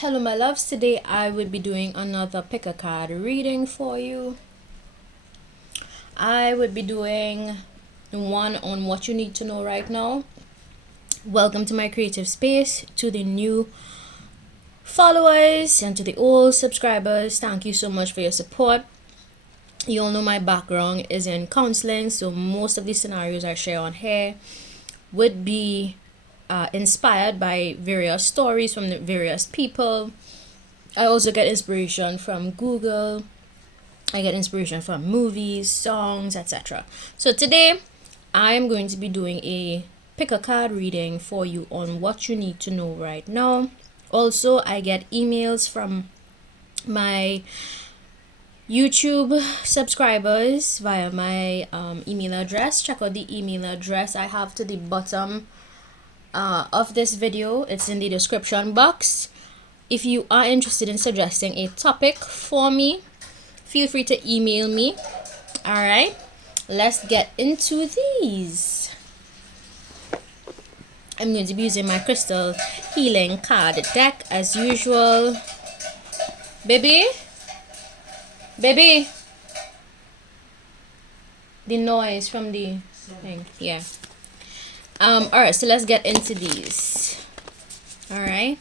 Hello my loves, today I will be doing another pick a card reading for you. I would be doing one on what you need to know right now. Welcome to my creative space. To the new followers and to the old subscribers, thank you so much for your support. You all know my background is in counseling, so most of the scenarios I share on here would be inspired by various stories from the various people. I also get inspiration from Google. I get inspiration from movies, songs, etc. So today I am going to be doing a pick a card reading for you on what you need to know right now. Also, I get emails from my YouTube subscribers via my email address. Check out the email address I have to the bottom of this video. It's in the description box. If you are interested in suggesting a topic for me, feel free to email me. All right, let's get into these. I'm going to be using my crystal healing card deck as usual. Baby, the noise from the thing, yeah. All right, so let's get into these. All right,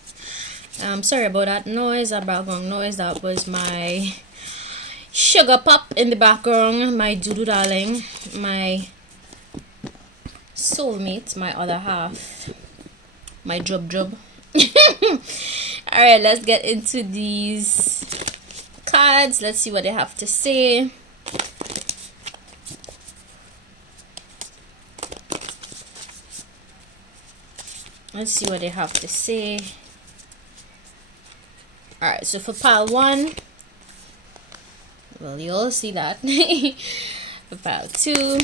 sorry about that noise, that background noise. That was my sugar pop in the background, my doodoo darling, my soulmate, my other half, my jub. All right, let's get into these cards. Let's see what they have to say. Let's see what they have to say. All right, so for pile 1, well, you'll see that. For pile 2,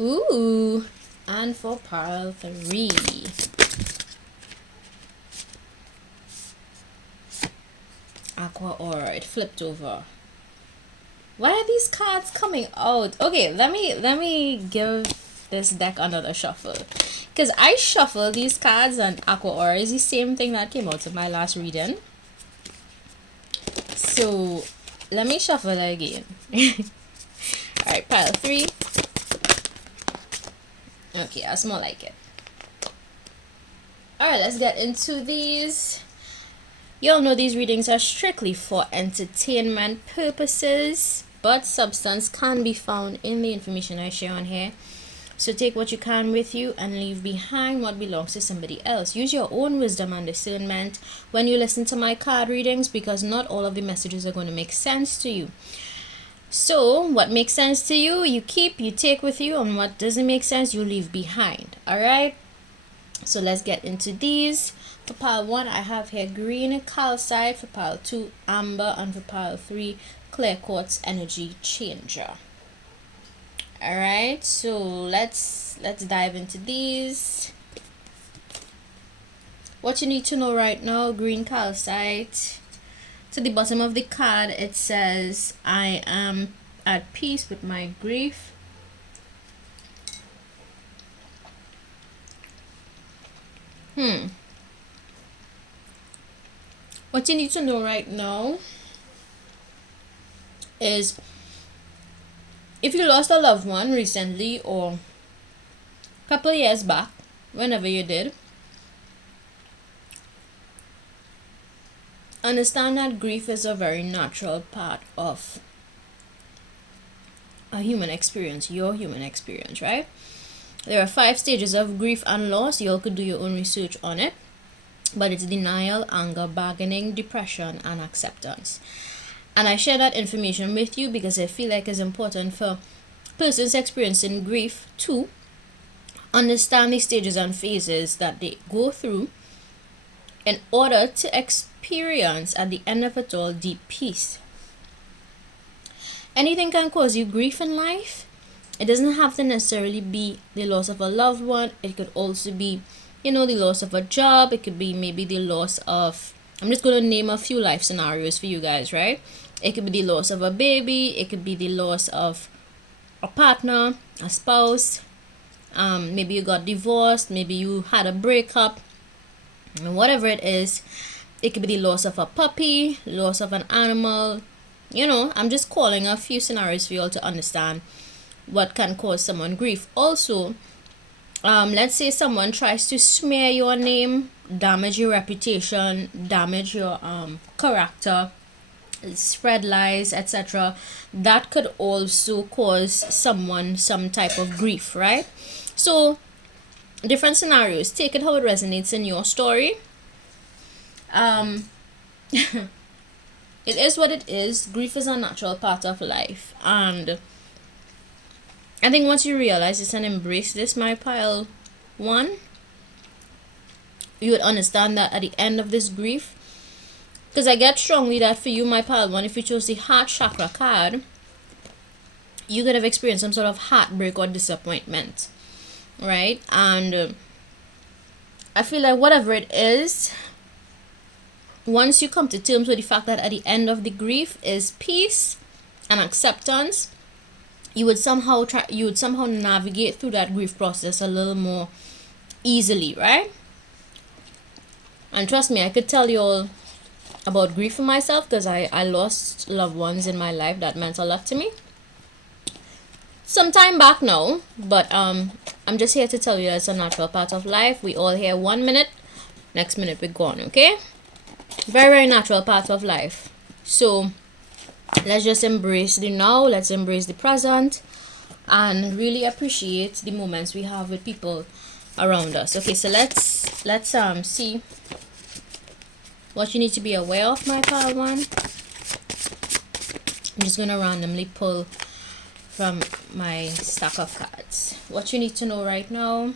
ooh, and for pile 3, aqua aura. It flipped over. Why are these cards coming out? Okay, let me give this deck another shuffle, because I shuffle these cards and aqua aura is the same thing that came out of my last reading. So let me shuffle again. All right, pile 3. Okay, that's more like it. All right, let's get into these. Y'all know these readings are strictly for entertainment purposes, but substance can be found in the information I share on here. So take what you can with you and leave behind what belongs to somebody else. Use your own wisdom and discernment when you listen to my card readings, because not all of the messages are going to make sense to you. So what makes sense to you, you keep, you take with you, and what doesn't make sense, you leave behind. All right, so let's get into these. For pile 1, I have here green calcite. For pile 2, amber. And for pile 3, clear quartz energy changer. All right, so let's dive into these. What you need to know right now, green calcite. To the bottom of the card, it says, I am at peace with my grief. What you need to know right now is, if you lost a loved one recently or a couple of years back, whenever you did, understand that grief is a very natural part of a human experience, your human experience, right? There are 5 stages of grief and loss. You all could do your own research on it, but it's denial, anger, bargaining, depression, and acceptance. And I share that information with you because I feel like it's important for persons experiencing grief to understand the stages and phases that they go through in order to experience at the end of it all deep peace. Anything can cause you grief in life. It doesn't have to necessarily be the loss of a loved one. It could also be, the loss of a job. It could be maybe the loss of, I'm just going to name a few life scenarios for you guys, right? It could be the loss of a baby. It could be the loss of a partner, a spouse. Maybe you got divorced. Maybe you had a breakup. And whatever it is, it could be the loss of a puppy, loss of an animal. I'm just calling a few scenarios for you all to understand what can cause someone grief. Also, let's say someone tries to smear your name, damage your reputation, damage your character, spread lies, etc. That could also cause someone some type of grief, right? So different scenarios, take it how it resonates in your story. It is what it is. Grief is a natural part of life, and I think once you realize this and embrace this, my pile one, you would understand that at the end of this grief, because I get strongly that for you, my pile one, if you chose the heart chakra card, you could have experienced some sort of heartbreak or disappointment, right? And I feel like whatever it is, once you come to terms with the fact that at the end of the grief is peace and acceptance, you would somehow navigate through that grief process a little more easily, right? And trust me, I could tell you all about grief for myself, because I lost loved ones in my life that meant a lot to me some time back now. But I'm just here to tell you that it's a natural part of life. We all here 1 minute, next minute we're gone, okay? Very, very natural part of life. So let's just embrace the now, let's embrace the present, and really appreciate the moments we have with people around us. Okay, so let's see what you need to be aware of, my pile one. I'm just gonna randomly pull from my stack of cards. What you need to know right now: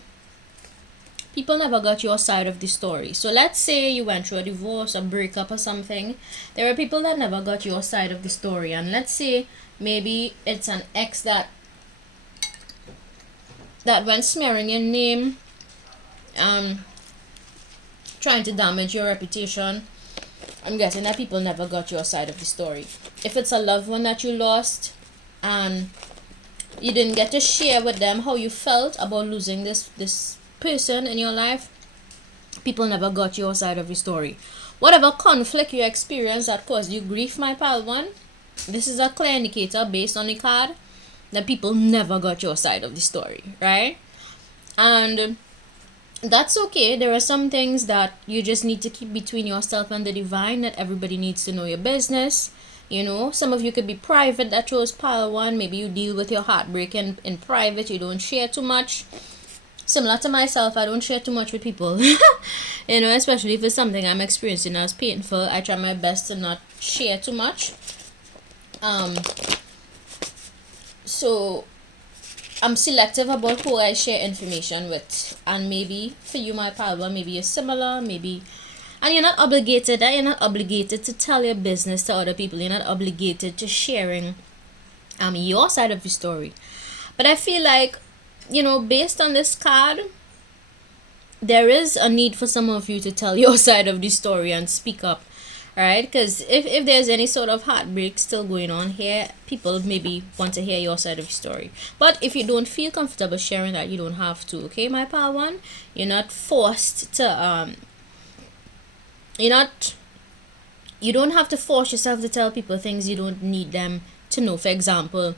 people never got your side of the story. So let's say you went through a divorce, a breakup, or something. There are people that never got your side of the story. And let's say maybe it's an ex that went smearing your name, trying to damage your reputation. I'm guessing that people never got your side of the story. If it's a loved one that you lost and you didn't get to share with them how you felt about losing this person in your life, people never got your side of the story. Whatever conflict you experienced that caused you grief, my pal one, this is a clear indicator based on the card that people never got your side of the story, right? And that's okay. There are some things that you just need to keep between yourself and the divine. Not everybody needs to know your business. Some of you could be private. That chose pile one. Maybe you deal with your heartbreak in private. You don't share too much. Similar to myself, I don't share too much with people. Especially if it's something I'm experiencing as painful. I try my best to not share too much. So I'm selective about who I share information with. And maybe for you, my pal one, maybe you're similar, maybe. And you're not obligated. You're not obligated to tell your business to other people. You're not obligated to sharing your side of the story. But I feel like, based on this card, there is a need for some of you to tell your side of the story and speak up, right? Because if there's any sort of heartbreak still going on here, people maybe want to hear your side of the story. But if you don't feel comfortable sharing that, you don't have to, okay, my pal one? You're not forced to, you don't have to force yourself to tell people things you don't need them to know. For example,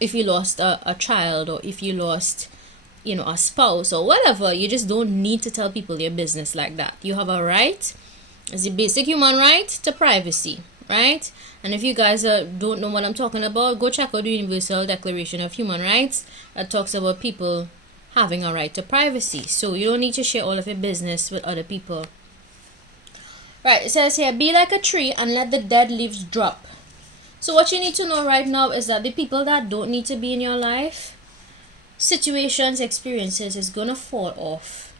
if you lost a child, or if you lost a spouse or whatever, you just don't need to tell people your business like that. You have a right, it's a basic human right, to privacy, right? And if you guys don't know what I'm talking about, go check out the Universal Declaration of Human Rights that talks about people having a right to privacy. So you don't need to share all of your business with other people. Right, it says here, be like a tree and let the dead leaves drop. So what you need to know right now is that the people that don't need to be in your life, situations, experiences, is going to fall off.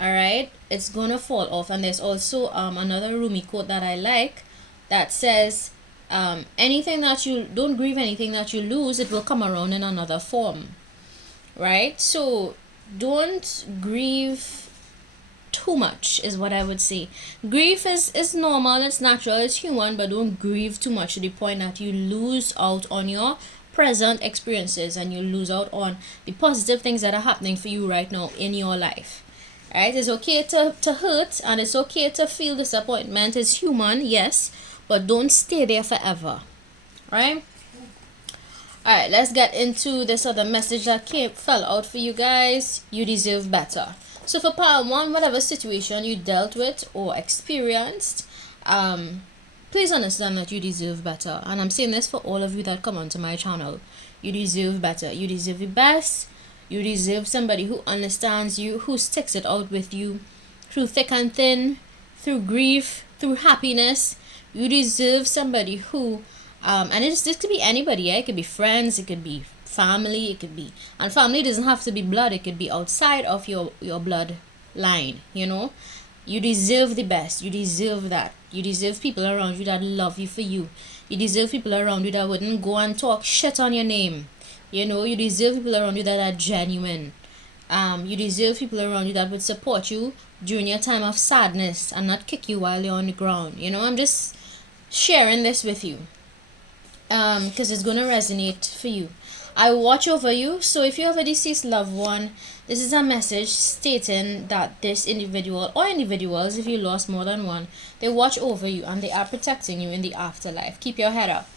Alright? It's going to fall off. And there's also another Rumi quote that I like that says, anything that you don't grieve, anything that you lose, it will come around in another form. Right? So don't grieve too much is what I would say. Grief is normal, it's natural, it's human, but don't grieve too much to the point that you lose out on your present experiences and you lose out on the positive things that are happening for you right now in your life. Right? It's okay to hurt, and it's okay to feel disappointment. It's human, yes, but don't stay there forever. Right? Alright, let's get into this other message that fell out for you guys. You deserve better. So for pile 1, whatever situation you dealt with or experienced, please understand that you deserve better. And I'm saying this for all of you that come onto my channel. You deserve better. You deserve the best. You deserve somebody who understands you, who sticks it out with you through thick and thin, through grief, through happiness. You deserve somebody who, and this could be anybody, yeah? It could be friends, it could be family, it could be, and family doesn't have to be blood, it could be outside of your blood line, you know. You deserve the best. You deserve that. You deserve people around you that love you for you. You deserve people around you that wouldn't go and talk shit on your name. You know, you deserve people around you that are genuine. You deserve people around you that would support you during your time of sadness and not kick you while you're on the ground. You know, I'm just sharing this with you because it's going to resonate for you. I watch over you. So if you have a deceased loved one, this is a message stating that this individual or individuals, if you lost more than one, they watch over you and they are protecting you in the afterlife. Keep your head up.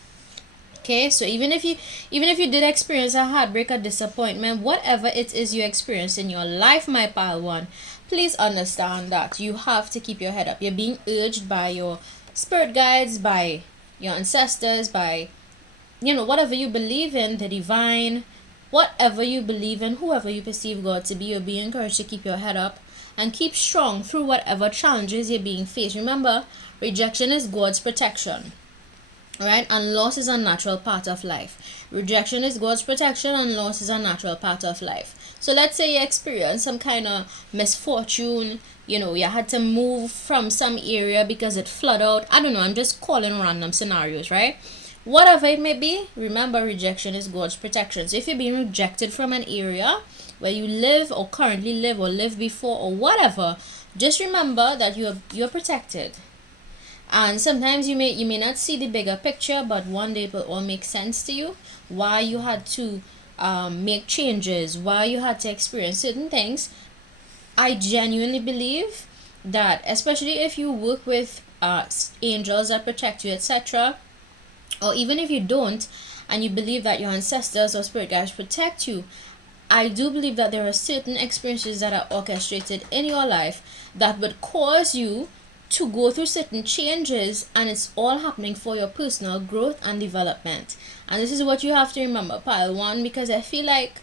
Okay, so even if you did experience a heartbreak, a disappointment, whatever it is you experience in your life, my pile 1, please understand that you have to keep your head up. You're being urged by your spirit guides, by your ancestors, by, you know, whatever you believe in, the divine, whatever you believe in, whoever you perceive God to be, you're being encouraged to keep your head up and keep strong through whatever challenges you're being faced. Remember, rejection is God's protection. Alright, and loss is a natural part of life. Rejection is God's protection, and loss is a natural part of life. So let's say you experience some kind of misfortune, you know, you had to move from some area because it flooded out. I don't know, I'm just calling random scenarios, right? Whatever it may be, remember, rejection is God's protection. So if you're being rejected from an area where you live or currently live or lived before or whatever, just remember that you're protected. And sometimes you may not see the bigger picture, but one day it will all make sense to you. Why you had to make changes, why you had to experience certain things. I genuinely believe that, especially if you work with angels that protect you, etc., or even if you don't, and you believe that your ancestors or spirit guides protect you, I do believe that there are certain experiences that are orchestrated in your life that would cause you to go through certain changes, and it's all happening for your personal growth and development. And this is what you have to remember, pile 1, because I feel like,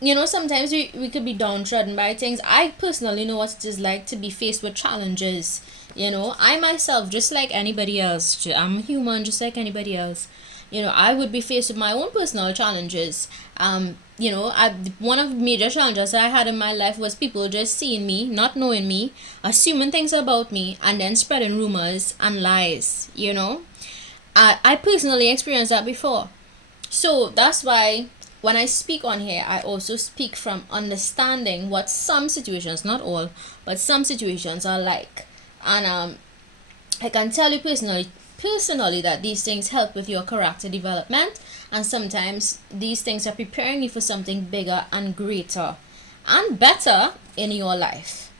you know, sometimes we could be downtrodden by things. I personally know what it is like to be faced with challenges. You know, I myself, just like anybody else, I'm human just like anybody else. You know, I would be faced with my own personal challenges. You know, one of the major challenges I had in my life was people just seeing me, not knowing me, assuming things about me, and then spreading rumors and lies, you know. I personally experienced that before. So that's why when I speak on here, I also speak from understanding what some situations, not all, but some situations are like. And I can tell you personally that these things help with your character development, and sometimes these things are preparing you for something bigger and greater and better in your life,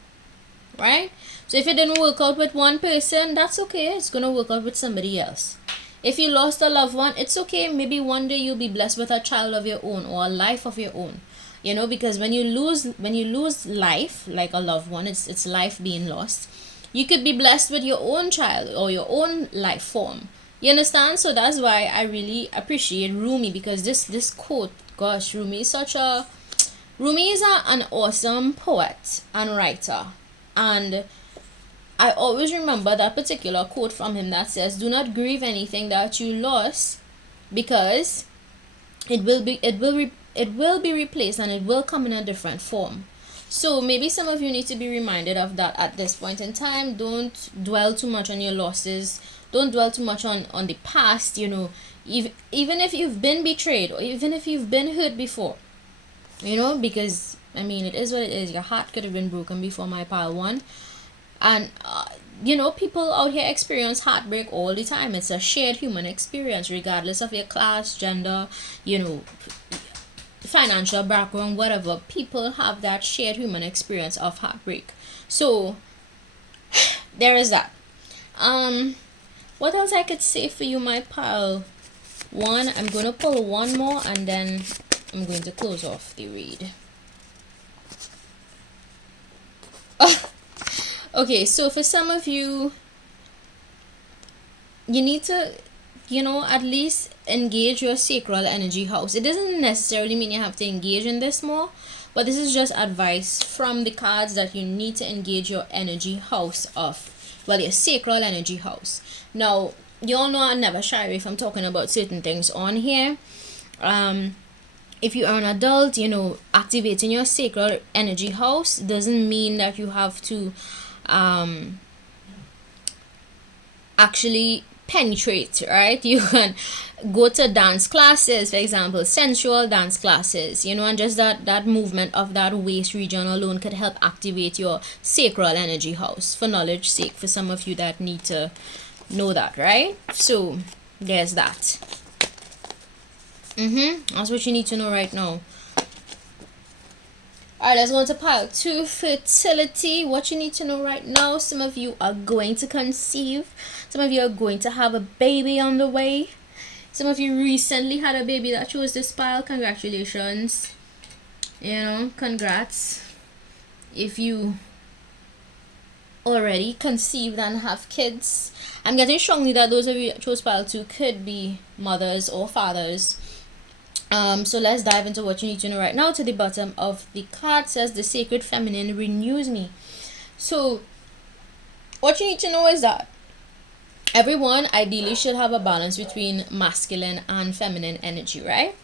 right? So if it didn't work out with one person, that's okay. It's gonna work out with somebody else. If you lost a loved one, it's okay. Maybe one day you'll be blessed with a child of your own or a life of your own, you know, because when you lose life, like a loved one, it's life being lost. You could be blessed with your own child or your own life form. You understand? So that's why I really appreciate Rumi, because this quote, gosh, Rumi is an awesome poet and writer. And I always remember that particular quote from him that says, "Do not grieve anything that you lost, because it will be replaced, and it will come in a different form." So maybe some of you need to be reminded of that at this point in time. Don't dwell too much on your losses. Don't dwell too much on the past, you know. Even if you've been betrayed, or even if you've been hurt before, you know, because, I mean, it is what it is. Your heart could have been broken before, my pile 1. And, you know, people out here experience heartbreak all the time. It's a shared human experience, regardless of your class, gender, you know, financial background, whatever, people have that shared human experience of heartbreak. So there is that. What else I could say for you, my pal? I'm going to pull one more and then I'm going to close off the read. Okay, so for some of you, you need to, at least engage your sacral energy house. It doesn't necessarily mean you have to engage in this more, but this is just advice from the cards that you need to engage your energy house of, your sacral energy house. Now, you all know I never shy away from talking about certain things on here. If you are an adult, activating your sacral energy house doesn't mean that you have to actually penetrate, right? You can go to dance classes, for example, sensual dance classes, and just that movement of that waist region alone could help activate your sacral energy house, for knowledge sake, for some of you that need to know that, right? So there's that. That's what you need to know right now. Alright, let's go on to pile 2, fertility. What you need to know right now: some of you are going to conceive. Some of you are going to have a baby on the way. Some of you recently had a baby that chose this pile. Congratulations. Congrats. If you already conceived and have kids, I'm getting strongly that those of you that chose pile 2 could be mothers or fathers. So let's dive into what you need to know right now. To the bottom of the card says, the sacred feminine renews me. So what you need to know is that everyone ideally should have a balance between masculine and feminine energy, right?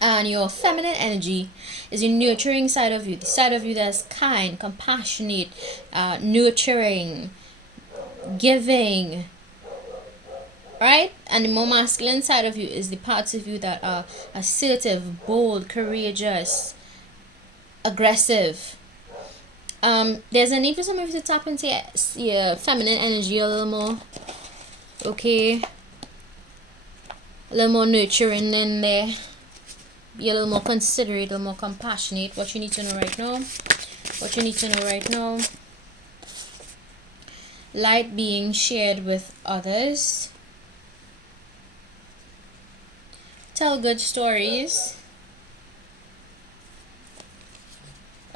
And your feminine energy is your nurturing side of you, the side of you that's kind, compassionate, nurturing, giving, right? And the more masculine side of you is the parts of you that are assertive, bold, courageous, aggressive. There's a need for some of you to tap into your feminine energy a little more, okay? A little more nurturing in there. Be a little more considerate, a little more compassionate. What you need to know right now. Light being shared with others. Tell good stories.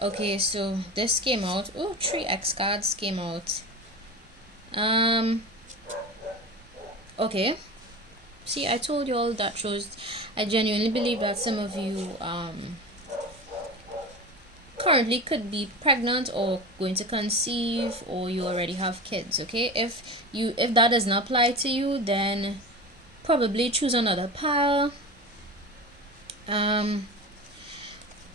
Okay, so this came out. Oh, 3x cards came out. Okay. See, I told you all that shows. I genuinely believe that some of you currently could be pregnant or going to conceive, or you already have kids. Okay, if that does not apply to you, then probably choose another pile.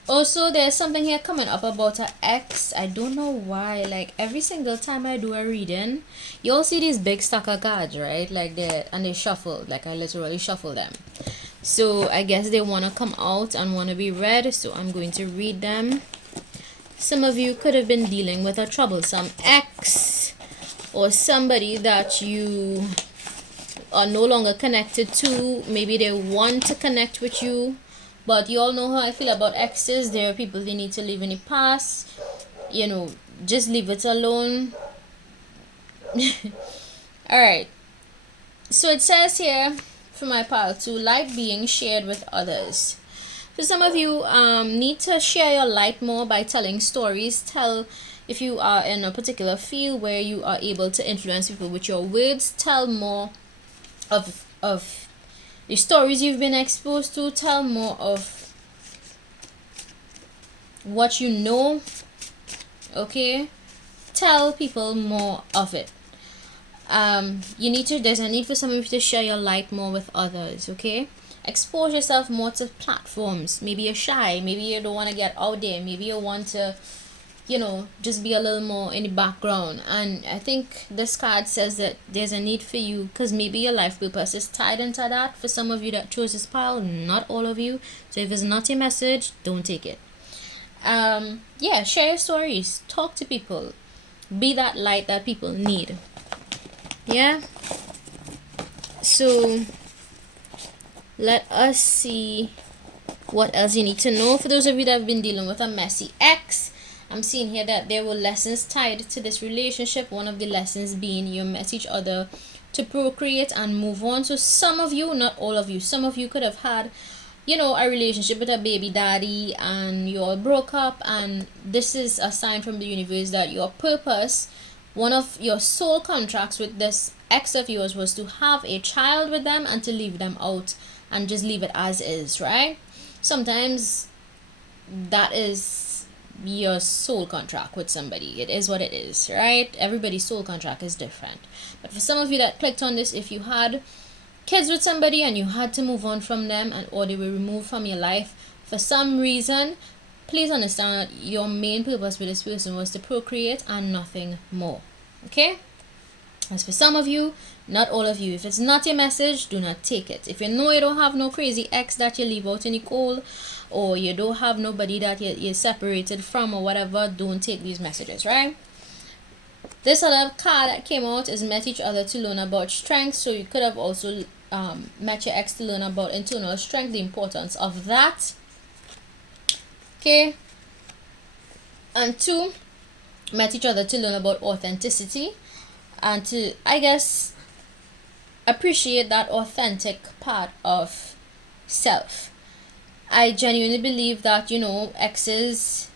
Also, there's something here coming up about an ex. I don't know why. Like, every single time I do a reading, you all see these big stack of cards, right? Like, they shuffle. Like, I literally shuffle them. So I guess they want to come out and want to be read. So I'm going to read them. Some of you could have been dealing with a troublesome ex, or somebody that you are no longer connected to. Maybe they want to connect with you, but you all know how I feel about exes. There are people they need to leave in the past. Just leave it alone. Alright. So it says here, for my pile 2, light being shared with others. So some of you need to share your light more by telling stories. If you are in a particular field where you are able to influence people with your words, tell more of the stories you've been exposed to. Tell more of what you know. Okay, tell people more of it. There's a need for some of you to share your light more with others. Okay, expose yourself more to platforms. Maybe you're shy, maybe you don't want to get out there, maybe you want to just be a little more in the background. And I think this card says that there's a need for you, because maybe your life purpose is tied into that. For some of you that chose this pile, not all of you. So if it's not your message, don't take it. Share your stories, talk to people, be that light that people need. Yeah, so let us see What else you need to know? For those of you that have been dealing with a messy ex, I'm seeing here that there were lessons tied to this relationship. One of the lessons being you met each other to procreate and move on. So some of you, not all of you, some of you could have had, you know, a relationship with a baby daddy and you all broke up, and this is a sign from the universe that your purpose, one of your soul contracts with this ex of yours, was to have a child with them and to leave them out and just leave it as is, right? Sometimes that is your soul contract with somebody. It is what it is, right? Everybody's soul contract is different. But for some of you that clicked on this, if you had kids with somebody and you had to move on from them, and or they were removed from your life for some reason, please understand that your main purpose with this person was to procreate and nothing more. Okay? As for some of you, not all of you. If it's not your message, do not take it. If you know you don't have no crazy ex that you leave out in the cold, or you don't have nobody that you're separated from or whatever, don't take these messages, right? This other card that came out is met each other to learn about strength. So you could have also met your ex to learn about internal strength, the importance of that. Okay. And 2, met each other to learn about authenticity and to, I guess, appreciate that authentic part of self. I genuinely believe that, you know, exes,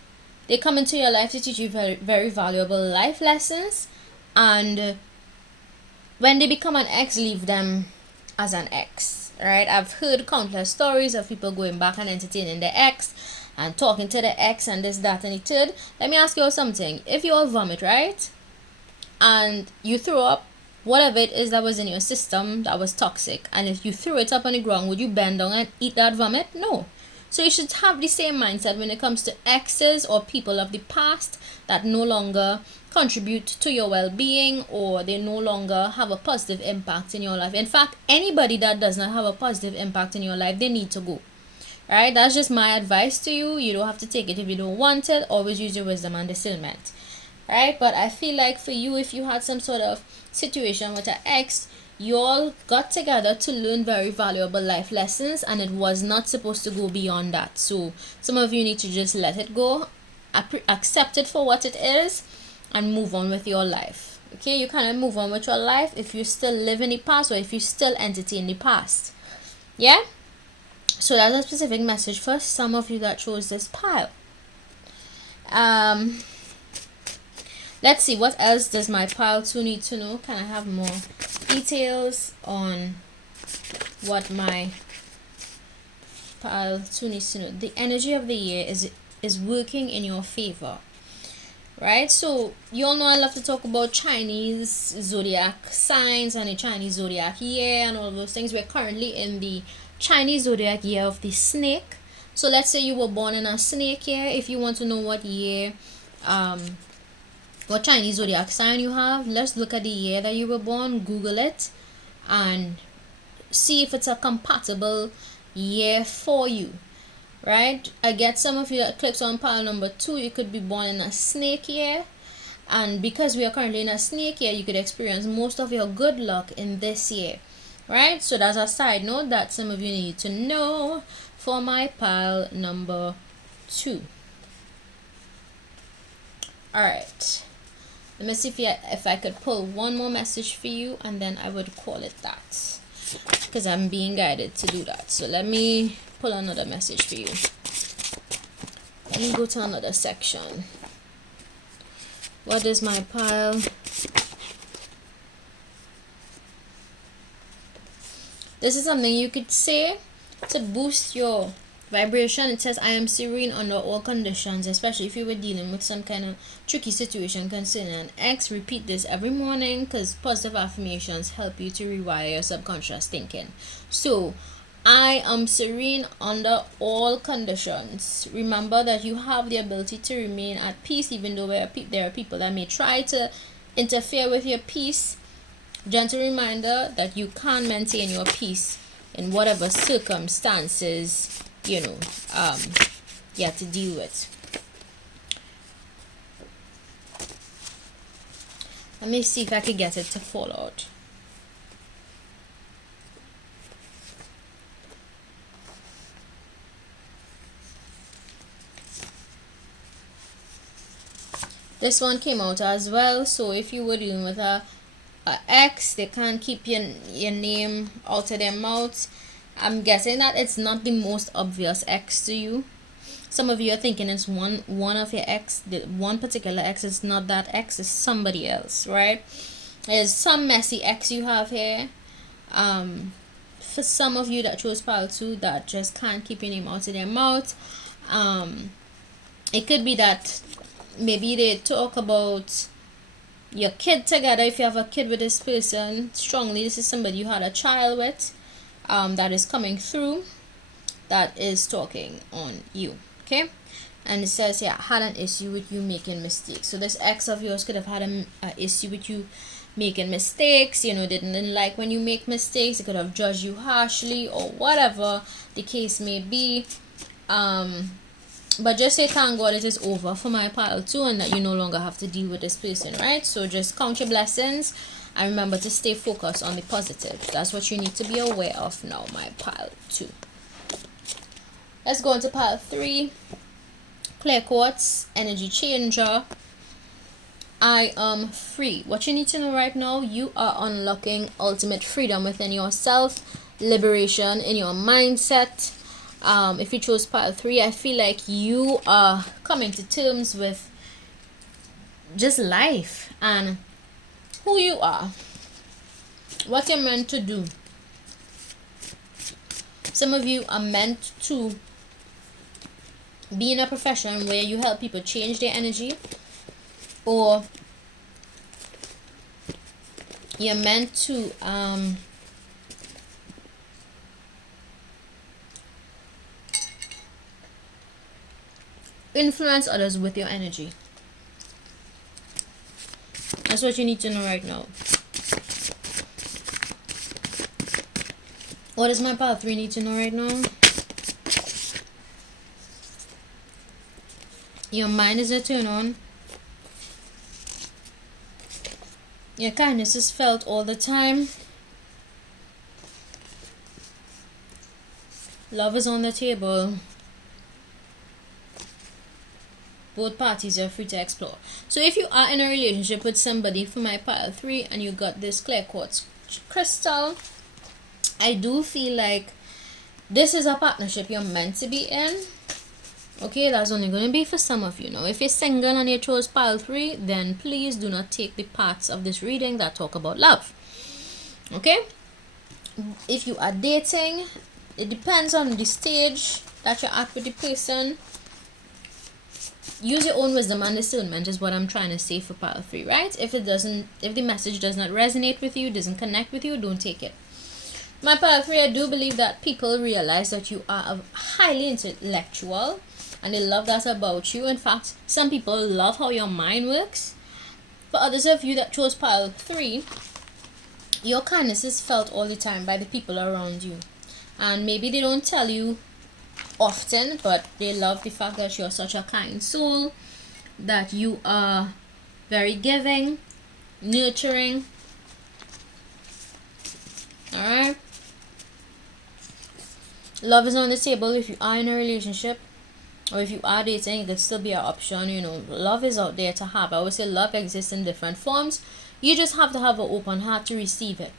they come into your life to teach you very, very valuable life lessons, and when they become an ex, leave them as an ex, right? I've heard countless stories of people going back and entertaining their ex and talking to the ex and this, that, and the third. Let me ask you all something. If you all vomit, right, and you throw up whatever it is that was in your system that was toxic, and if you threw it up on the ground, would you bend down and eat that vomit? No. So you should have the same mindset when it comes to exes or people of the past that no longer contribute to your well-being, or they no longer have a positive impact in your life. In fact, anybody that does not have a positive impact in your life, they need to go. Right? That's just my advice to you. You don't have to take it if you don't want it. Always use your wisdom and discernment. Right? But I feel like for you, if you had some sort of situation with an ex, you all got together to learn very valuable life lessons, and it was not supposed to go beyond that. So some of you need to just let it go, accept it for what it is, and move on with your life. Okay? You cannot move on with your life if you still live in the past, or if you still entertain the past. Yeah? So that's a specific message for some of you that chose this pile. Let's see, what else does my pile 2 need to know? Can I have more details on what my pile 2 needs to know? The energy of the year is working in your favor, right? So you all know I love to talk about Chinese zodiac signs and the Chinese zodiac year and all those things. We're currently in the Chinese zodiac year of the snake. So let's say you were born in a snake year. If you want to know what year, what Chinese zodiac sign you have, let's look at the year that you were born, Google it, and see if it's a compatible year for you, right? I get some of you that clicks on pile number 2, you could be born in a snake year, and because we are currently in a snake year, you could experience most of your good luck in this year, right? So that's a side note that some of you need to know for my pile number 2. All right, let me see if I could pull one more message for you, and then I would call it that, because I'm being guided to do that. So let me pull another message for you. Let me go to another section. What is my pile? This is something you could say to boost your vibration. It says, I am serene under all conditions, especially if you were dealing with some kind of tricky situation concerning an ex. Repeat this every morning, because positive affirmations help you to rewire your subconscious thinking. So I am serene under all conditions. Remember that you have the ability to remain at peace, even though there are people that may try to interfere with your peace. Gentle reminder that you can maintain your peace in whatever circumstances you have to deal with. Let me see if I can get it to fall out. This one came out as well. So if you were dealing with a ex, they can't keep your name out of their mouth. I'm guessing that it's not the most obvious ex to you. Some of you are thinking it's one of your ex. The one particular ex is not that ex, it's somebody else, right? There's some messy ex you have here. For some of you that chose pile 2 that just can't keep your name out of their mouth, it could be that maybe they talk about your kid together. If you have a kid with this person, strongly this is somebody you had a child with, that is coming through, that is talking on you. Okay, and it says here, had an issue with you making mistakes. So this ex of yours could have had an issue with you making mistakes, you know, didn't like when you make mistakes. It could have judged you harshly or whatever the case may be. But just say thank God it is over for my pile 2 and that you no longer have to deal with this person, right? So just count your blessings and remember to stay focused on the positive. That's what you need to be aware of now, my pile 2. Let's go into pile 3. Clear quartz, energy changer. I am free. What you need to know right now, you are unlocking ultimate freedom within yourself, liberation in your mindset. If you chose pile 3, I feel like you are coming to terms with just life and who you are, what you're meant to do. Some of you are meant to be in a profession where you help people change their energy, or you're meant to influence others with your energy. That's what you need to know right now. What does my pile 3 need to know right now? Your mind is a turn on. Your kindness is felt all the time. Love is on the table. Both parties are free to explore. So if you are in a relationship with somebody for my pile 3 and you got this clear quartz crystal, I do feel like this is a partnership you're meant to be in. Okay, that's only going to be for some of you. Now, if you're single and you chose pile 3, then please do not take the parts of this reading that talk about love. Okay? If you are dating, it depends on the stage that you're at with the person. Use your own wisdom and discernment is what I'm trying to say for pile 3, right? If the message does not resonate with you, doesn't connect with you, don't take it. My pile 3, I do believe that people realize that you are highly intellectual and they love that about you. In fact, some people love how your mind works. For others of you that chose pile 3, your kindness is felt all the time by the people around you. And maybe they don't tell you often, but they love the fact that you're such a kind soul, that you are very giving, nurturing. Alright? Love is on the table. If you are in a relationship or if you are dating, it could still be an option. You know, love is out there to have. I would say love exists in different forms. You just have to have an open heart to receive it.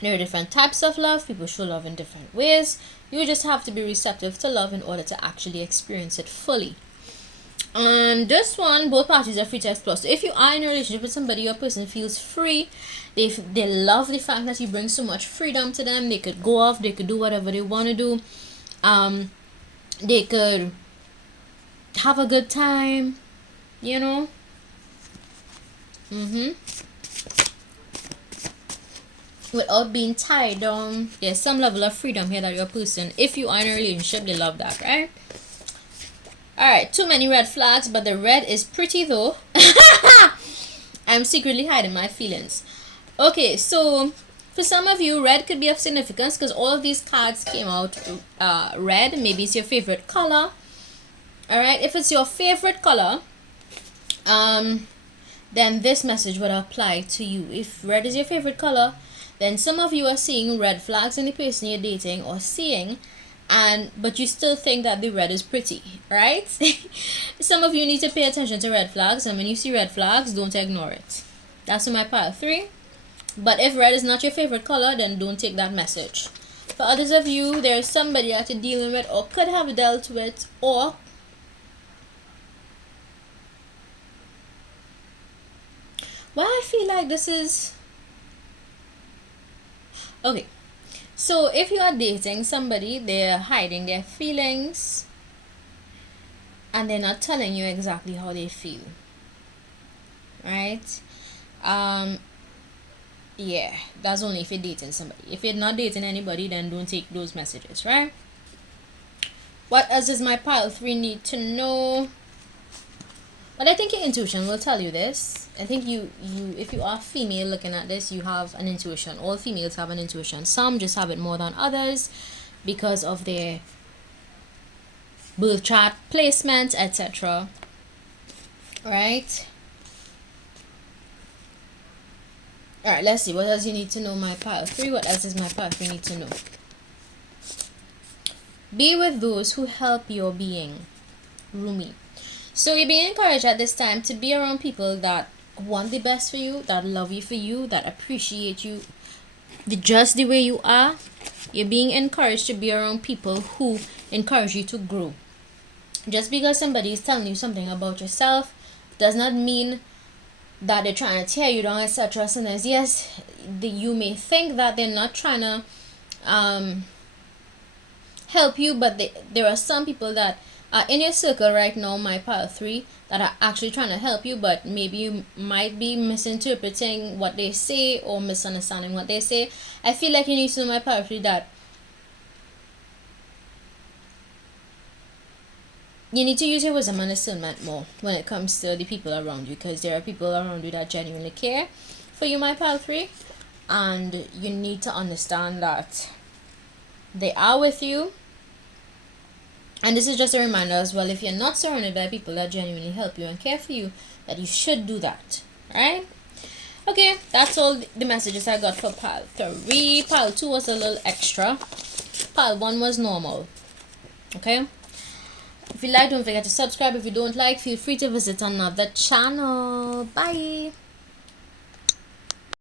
There are different types of love. People show love in different ways. You just have to be receptive to love in order to actually experience it fully. And this one, both parties are free to explore. So if you are in a relationship with somebody, your person feels free. They love the fact that you bring so much freedom to them. They could go off. They could do whatever they want to do. They could have a good time. You know. Without being tied down. There's some level of freedom here that your person, if you are in a relationship, they love that, right? Alright, too many red flags, but the red is pretty though. I'm secretly hiding my feelings. Okay, so for some of you, red could be of significance because all of these cards came out red. Maybe it's your favorite color. Alright, if it's your favorite color, then this message would apply to you. If red is your favorite color, then some of you are seeing red flags in the person you're dating, or seeing but you still think that the red is pretty, right? Some of you need to pay attention to red flags, and when you see red flags, don't ignore it. That's in my pile 3. But if red is not your favorite color, then don't take that message. For others of you, there's somebody that you're dealing with or could have dealt with, or why I feel like this is okay. So if you are dating somebody, they're hiding their feelings and they're not telling you exactly how they feel, right? Yeah, that's only if you're dating somebody. If you're not dating anybody, then don't take those messages, right? What else does my pile 3 need to know? But I think your intuition will tell you this. I think you if you are female looking at this, you have an intuition. All females have an intuition. Some just have it more than others because of their birth chart placement, etc. Right? Alright, let's see. What else you need to know, my pile 3? What else does my pile 3 need to know? Be with those who help your being. Rumi. So you're being encouraged at this time to be around people that want the best for you, that love you for you, that appreciate you just the way you are. You're being encouraged to be around people who encourage you to grow. Just because somebody is telling you something about yourself does not mean that they're trying to tear you down, etc. Sometimes, yes, you may think that they're not trying to help you, but there are some people that are in your circle right now, my pile 3, that are actually trying to help you, but maybe you might be misinterpreting what they say or misunderstanding what they say. I feel like you need to know, my pile 3, that you need to use your wisdom and discernment more when it comes to the people around you, because there are people around you that genuinely care for you, my pile 3, and you need to understand that they are with you. And this is just a reminder as well, if you're not surrounded by people that genuinely help you and care for you, that you should do that, right? Okay, that's all the messages I got for pile 3. Pile 2 was a little extra. Pile 1 was normal. Okay? If you like, don't forget to subscribe. If you don't like, feel free to visit another channel. Bye!